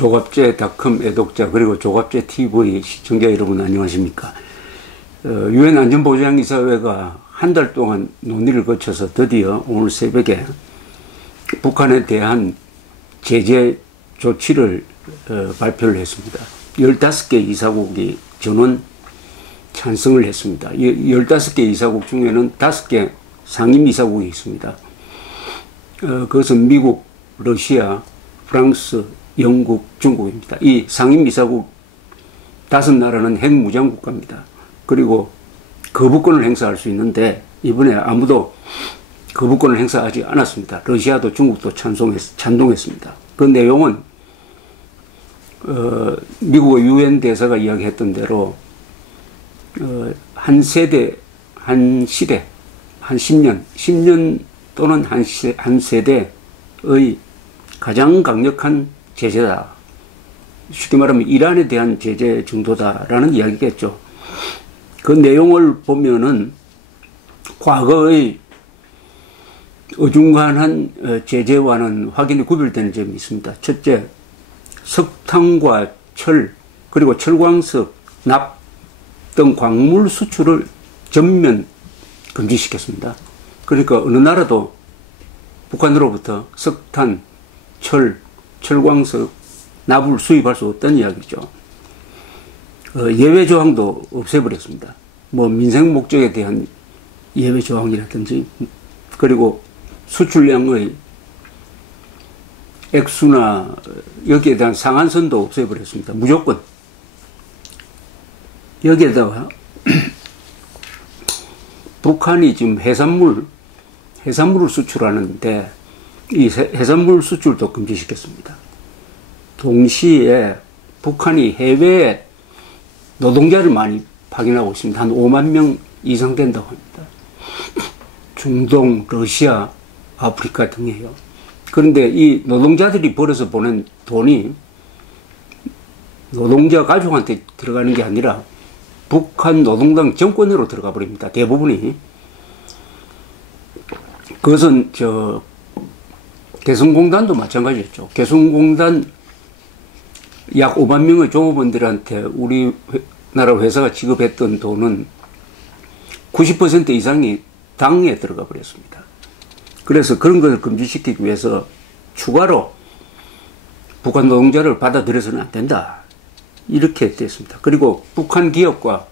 조갑제닷컴 애독자 그리고 조갑제TV 시청자 여러분 안녕하십니까. 유엔 안전보장이사회가 한 달 동안 논의를 거쳐서 드디어 오늘 새벽에 북한에 대한 제재 조치를 발표를 했습니다. 15개 이사국이 전원 찬성을 했습니다. 15개 이사국 중에는 5개 상임이사국이 있습니다. 그것은 미국, 러시아, 프랑스, 영국, 중국입니다. 이 상임이사국 5나라는 핵무장국가입니다. 그리고 거부권을 행사할 수 있는데 이번에 아무도 거부권을 행사하지 않았습니다. 러시아도 중국도 찬동했습니다. 그 내용은 미국의 유엔 대사가 이야기했던 대로 한 세대, 한 시대, 한 10년 또는 한 세대의 가장 강력한 제재다. 쉽게 말하면 이란에 대한 제재 정도다라는 이야기겠죠. 그 내용을 보면은 과거의 어중간한 제재와는 확연히 구별되는 점이 있습니다. 첫째, 석탄과 철, 그리고 철광석, 납 등 광물 수출을 전면 금지시켰습니다. 그러니까 어느 나라도 북한으로부터 석탄, 철, 철광석, 납을 수입할 수 없다는 이야기죠. 예외 조항도 없애버렸습니다. 뭐 민생 목적에 대한 예외 조항이라든지 그리고 수출량의 액수나 여기에 대한 상한선도 없애버렸습니다. 무조건. 여기에다가 북한이 지금 해산물을 수출하는데 이 해산물 수출도 금지시켰습니다. 동시에 북한이 해외에 노동자를 많이 파견하고 있습니다. 한 5만 명 이상 된다고 합니다. 중동, 러시아, 아프리카 등이에요. 그런데 이 노동자들이 벌어서 보낸 돈이 노동자 가족한테 들어가는 게 아니라 북한 노동당 정권으로 들어가 버립니다. 대부분이. 그것은 개성공단도 마찬가지였죠. 개성공단 약 5만 명의 종업원들한테 우리나라 회사가 지급했던 돈은 90% 이상이 당에 들어가 버렸습니다. 그래서 그런 것을 금지시키기 위해서 추가로 북한 노동자를 받아들여서는 안 된다. 이렇게 됐습니다. 그리고 북한 기업과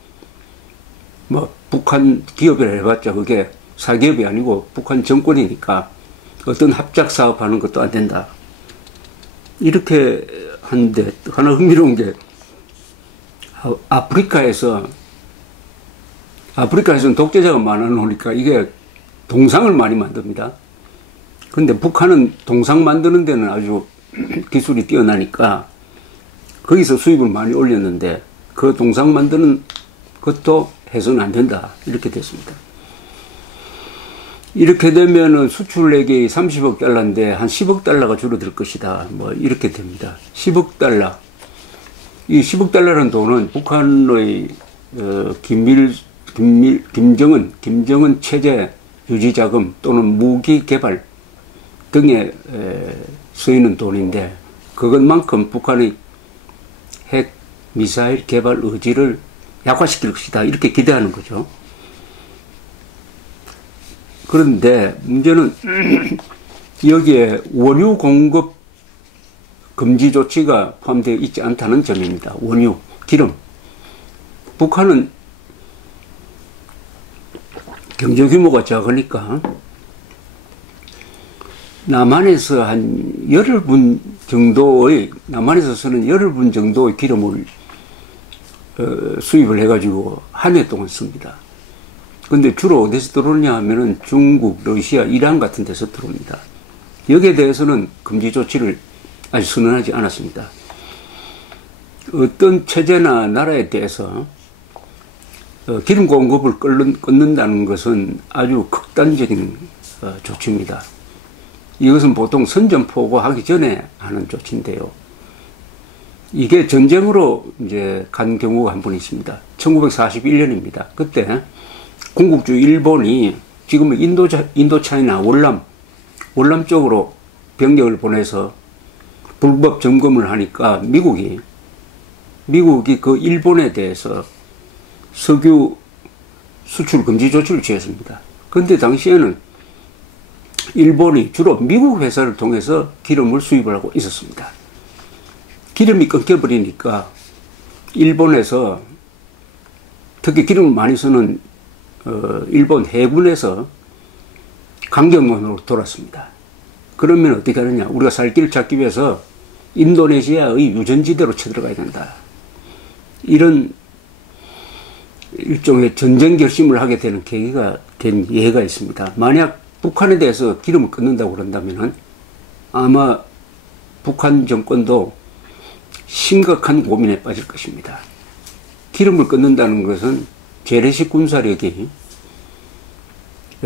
북한 기업이라 해봤자 그게 사기업이 아니고 북한 정권이니까 어떤 합작 사업하는 것도 안 된다. 이렇게 하는데 하나 흥미로운 게 아프리카에서는 독재자가 많아 놓으니까 이게 동상을 많이 만듭니다. 근데 북한은 동상 만드는 데는 아주 기술이 뛰어나니까 거기서 수입을 많이 올렸는데 그 동상 만드는 것도 해서는 안 된다. 이렇게 됐습니다. 이렇게 되면은 수출액이 30억 달러인데 한 10억 달러가 줄어들 것이다. 뭐 이렇게 됩니다. 10억 달러. 이 10억 달러라는 돈은 북한의 김정은 체제 유지 자금 또는 무기 개발 등에 쓰이는 돈인데 그것만큼 북한의 핵 미사일 개발 의지를 약화시킬 것이다. 이렇게 기대하는 거죠. 그런데 문제는 여기에 원유 공급 금지 조치가 포함되어 있지 않다는 점입니다. 원유, 기름. 북한은 경제 규모가 작으니까 남한에서 한 열흘 분 정도의, 남한에서 쓰는 열흘 분 정도의 기름을 수입을 해가지고 한 해 동안 씁니다. 근데 주로 어디서 들어오냐 하면은 중국, 러시아, 이란 같은 데서 들어옵니다. 여기에 대해서는 금지 조치를 아직 선언하지 않았습니다. 어떤 체제나 나라에 대해서 기름 공급을 끊는다는 것은 아주 극단적인 조치입니다. 이것은 보통 선전포고 하기 전에 하는 조치인데요. 이게 전쟁으로 이제 간 경우가 한 번 있습니다. 1941년입니다. 그때 군국주 일본이 지금은 인도차이나 월남 쪽으로 병력을 보내서 불법 점검을 하니까 미국이 그 일본에 대해서 석유 수출 금지 조치를 취했습니다. 그런데 당시에는 일본이 주로 미국 회사를 통해서 기름을 수입을 하고 있었습니다. 기름이 끊겨버리니까 일본에서 특히 기름을 많이 쓰는 일본 해군에서 강경론으로 돌았습니다. 그러면 어떻게 하느냐. 우리가 살 길을 찾기 위해서 인도네시아의 유전지대로 쳐들어가야 된다. 이런 일종의 전쟁 결심을 하게 되는 계기가 된 예가 있습니다. 만약 북한에 대해서 기름을 끊는다고 그런다면 아마 북한 정권도 심각한 고민에 빠질 것입니다. 기름을 끊는다는 것은 재래식 군사력이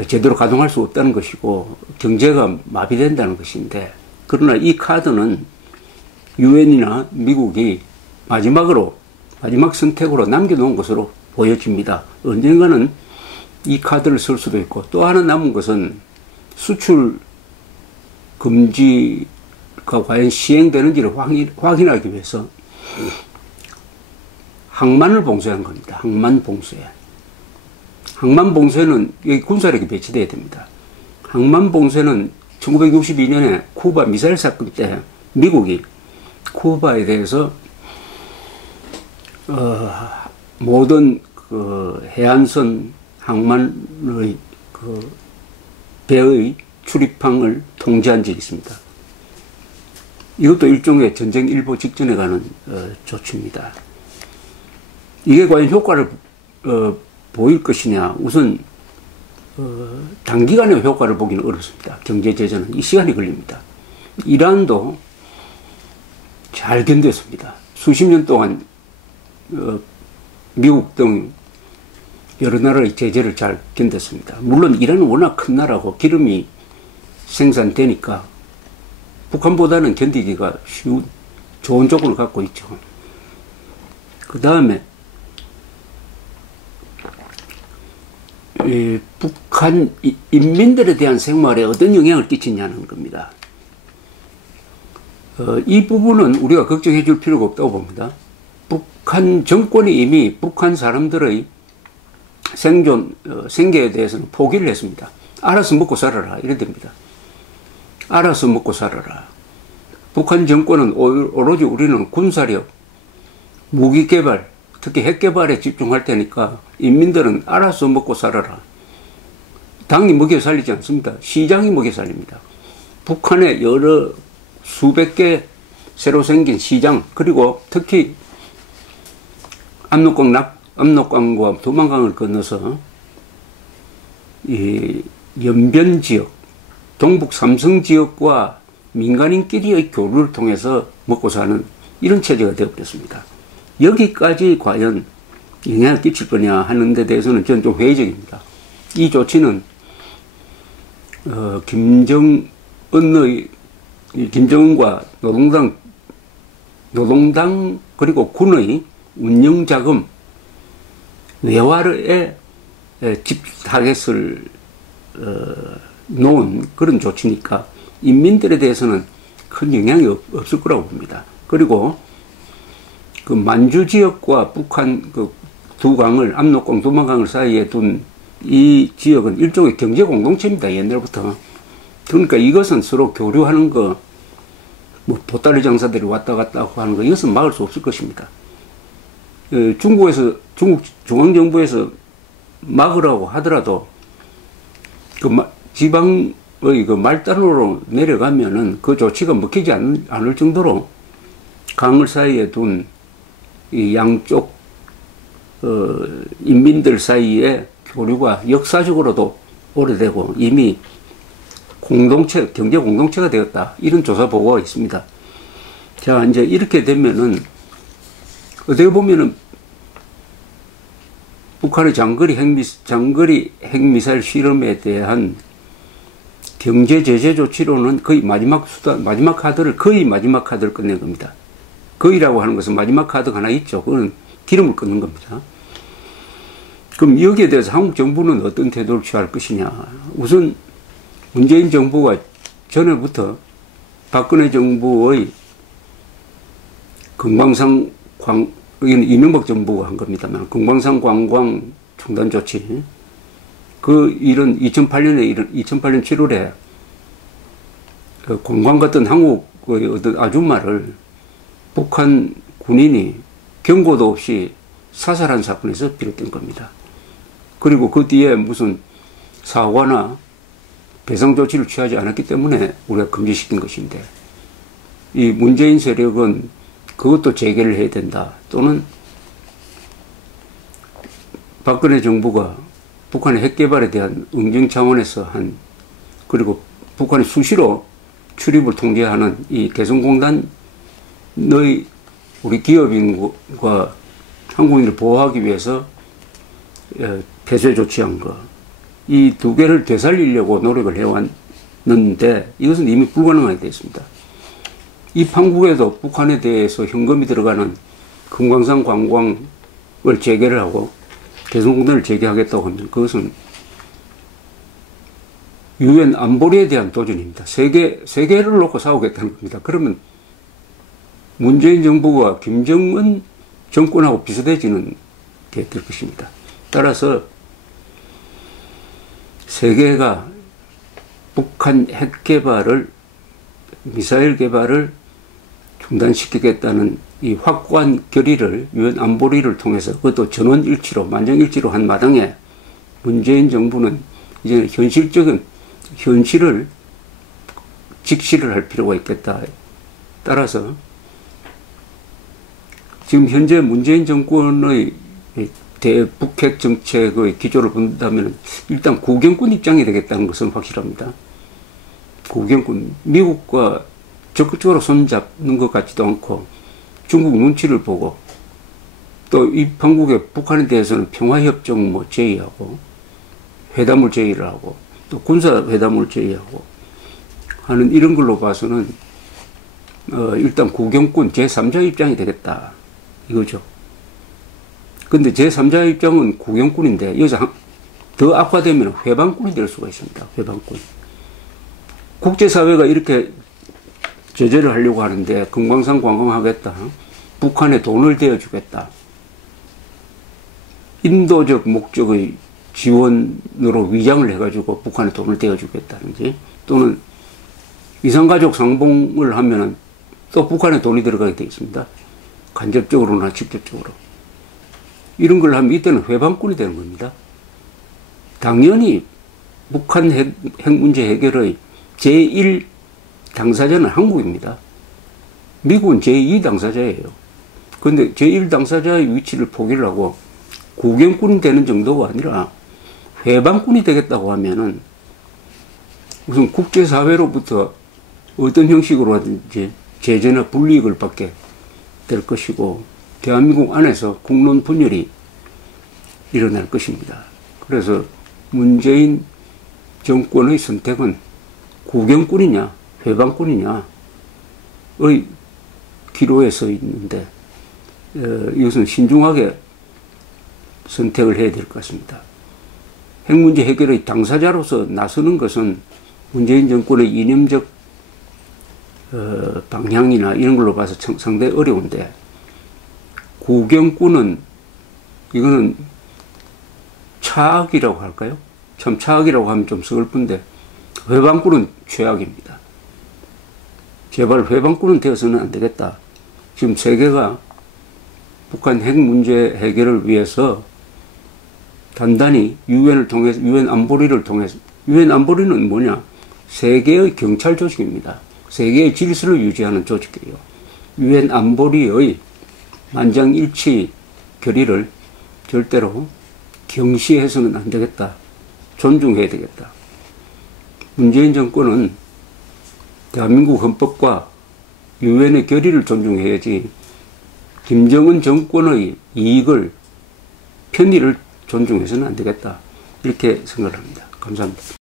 제대로 가동할 수 없다는 것이고 경제가 마비된다는 것인데, 그러나 이 카드는 유엔이나 미국이 마지막 선택으로 남겨놓은 것으로 보여집니다. 언젠가는 이 카드를 쓸 수도 있고, 또 하나 남은 것은 수출 금지가 과연 시행되는지를 확인하기 위해서 항만을 봉쇄한 겁니다. 항만 봉쇄. 항만 봉쇄는 여기 군사력이 배치돼야 됩니다. 항만 봉쇄는 1962년에 쿠바 미사일 사건 때 미국이 쿠바에 대해서 모든 그 해안선 항만의 그 배의 출입항을 통제한 적이 있습니다. 이것도 일종의 전쟁 일보 직전에 가는 조치입니다. 이게 과연 효과를 보일 것이냐. 우선 단기간에 효과를 보기는 어렵습니다. 경제 제재는 이 시간이 걸립니다. 이란도 잘 견뎠습니다. 수십 년 동안 미국 등 여러 나라의 제재를 잘 견뎠습니다. 물론 이란은 워낙 큰 나라고 기름이 생산되니까 북한보다는 견디기가 쉬운 좋은 조건을 갖고 있죠. 그 다음에 북한 인민들에 대한 생활에 어떤 영향을 끼치냐는 겁니다. 이 부분은 우리가 걱정해 줄 필요가 없다고 봅니다. 북한 정권이 이미 북한 사람들의 생계에 대해서는 포기를 했습니다. 알아서 먹고 살아라 이래 됩니다. 알아서 먹고 살아라. 북한 정권은 오로지 우리는 군사력, 무기 개발, 특히 핵 개발에 집중할 테니까 인민들은 알아서 먹고 살아라. 당이 먹여 살리지 않습니다. 시장이 먹여 살립니다. 북한의 여러 수백 개 새로 생긴 시장, 그리고 특히 압록강과 두만강을 건너서 이 연변 지역, 동북 삼성 지역과 민간인끼리의 교류를 통해서 먹고 사는 이런 체제가 되어버렸습니다. 여기까지 과연 영향을 끼칠 거냐 하는 데 대해서는 저는 좀 회의적입니다. 이 조치는 김정은과 노동당 그리고 군의 운영자금 외화에 타겟을 놓은 그런 조치니까 인민들에 대해서는 큰 영향이 없을 거라고 봅니다. 그리고 그 만주 지역과 북한 그 두 강을, 압록강, 두만강을 사이에 둔 이 지역은 일종의 경제 공동체입니다. 옛날부터. 그러니까 이것은 서로 교류하는 거, 뭐 보따리 장사들이 왔다 갔다 하는 거, 이것은 막을 수 없을 것입니다. 중국 중앙정부에서 막으라고 하더라도 그 지방의 그 말단으로 내려가면은 그 조치가 먹히지 않을 정도로 강을 사이에 둔 이 양쪽 인민들 사이에 교류가 역사적으로도 오래되고 이미 경제 공동체가 되었다. 이런 조사 보고가 있습니다. 자, 이제 이렇게 되면은 어떻게 보면은 북한의 장거리 핵미사일 실험에 대한 경제 제재 조치로는 거의 마지막 카드를 끝낸 겁니다. 거의라고 하는 것은 마지막 카드가 하나 있죠. 그건 기름을 끊는 겁니다. 그럼 여기에 대해서 한국 정부는 어떤 태도를 취할 것이냐. 우선 문재인 정부가 전에부터 박근혜 정부의 금강산 이건 이명박 정부가 한 겁니다만, 금강산 관광 중단 조치. 그 일은 2008년 7월에 그 관광 갔던 한국의 어떤 아줌마를 북한 군인이 경고도 없이 사살한 사건에서 비롯된 겁니다. 그리고 그 뒤에 무슨 사과나 배상 조치를 취하지 않았기 때문에 우리가 금지시킨 것인데, 이 문재인 세력은 그것도 재개를 해야 된다. 또는 박근혜 정부가 북한의 핵 개발에 대한 응징 차원에서 그리고 북한의 수시로 출입을 통제하는 이 개성공단의 우리 기업인과 한국인을 보호하기 위해서 폐쇄 조치한 거, 이 두 개를 되살리려고 노력을 해왔는데 이것은 이미 불가능하게 되어 있습니다. 이 판국에도 북한에 대해서 현금이 들어가는 금강산 관광을 재개를 하고 개성공단을 재개하겠다고 하면 그것은 유엔 안보리에 대한 도전입니다. 세계를 놓고 싸우겠다는 겁니다. 그러면 문재인 정부가 김정은 정권하고 비슷해지는 게 될 것입니다. 따라서 세계가 북한 핵 개발을, 미사일 개발을 중단시키겠다는 이 확고한 결의를 유엔 안보리를 통해서, 그것도 전원일치로, 만장일치로 한 마당에 문재인 정부는 이제 현실적인 현실을 직시를 할 필요가 있겠다. 따라서 지금 현재 문재인 정권의 대북핵 정책의 기조를 본다면 일단 구경꾼 입장이 되겠다는 것은 확실합니다. 구경꾼, 미국과 적극적으로 손잡는 것 같지도 않고 중국 눈치를 보고, 또 이 판국의 북한에 대해서는 평화협정 제의하고 회담을 제의를 하고 또 군사회담을 제의하고 하는 이런 걸로 봐서는 일단 구경꾼 제3자 입장이 되겠다 이거죠. 근데 제3자 입장은 구경꾼인데 여기서 더 악화되면 회방꾼이 될 수가 있습니다. 회방꾼. 국제사회가 이렇게 제재를 하려고 하는데 금강산 관광하겠다, 북한에 돈을 대어주겠다, 인도적 목적의 지원으로 위장을 해가지고 북한에 돈을 대어주겠다든지, 또는 이산가족 상봉을 하면은 또 북한에 돈이 들어가게 되어 있습니다. 간접적으로나 직접적으로. 이런 걸 하면 이때는 회방꾼이 되는 겁니다. 당연히 북한 핵 문제 해결의 제1 당사자는 한국입니다. 미국은 제2 당사자예요. 그런데 제1 당사자의 위치를 포기를 하고 구경꾼이 되는 정도가 아니라 회방꾼이 되겠다고 하면은 무슨 국제사회로부터 어떤 형식으로 하든지 제재나 불이익을 받게 될 것이고, 대한민국 안에서 국론 분열이 일어날 것입니다. 그래서 문재인 정권의 선택은 구경꾼이냐 회방꾼이냐의 기로에 서 있는데, 이것은 신중하게 선택을 해야 될 것 같습니다. 핵 문제 해결의 당사자로서 나서는 것은 문재인 정권의 이념적 방향이나 이런 걸로 봐서 상당히 어려운데, 구경꾼은 이거는 차악이라고 할까요? 참 차악이라고 하면 좀 서글픈데 회방꾼은 최악입니다. 제발 회방꾼은 되어서는 안 되겠다. 지금 세계가 북한 핵 문제 해결을 위해서 단단히 유엔 안보리를 통해서, 유엔 안보리는 뭐냐? 세계의 경찰 조직입니다. 세계의 질서를 유지하는 조직이에요. 유엔 안보리의 만장일치 결의를 절대로 경시해서는 안 되겠다. 존중해야 되겠다. 문재인 정권은 대한민국 헌법과 유엔의 결의를 존중해야지 김정은 정권의 이익을, 편의를 존중해서는 안 되겠다. 이렇게 생각을 합니다. 감사합니다.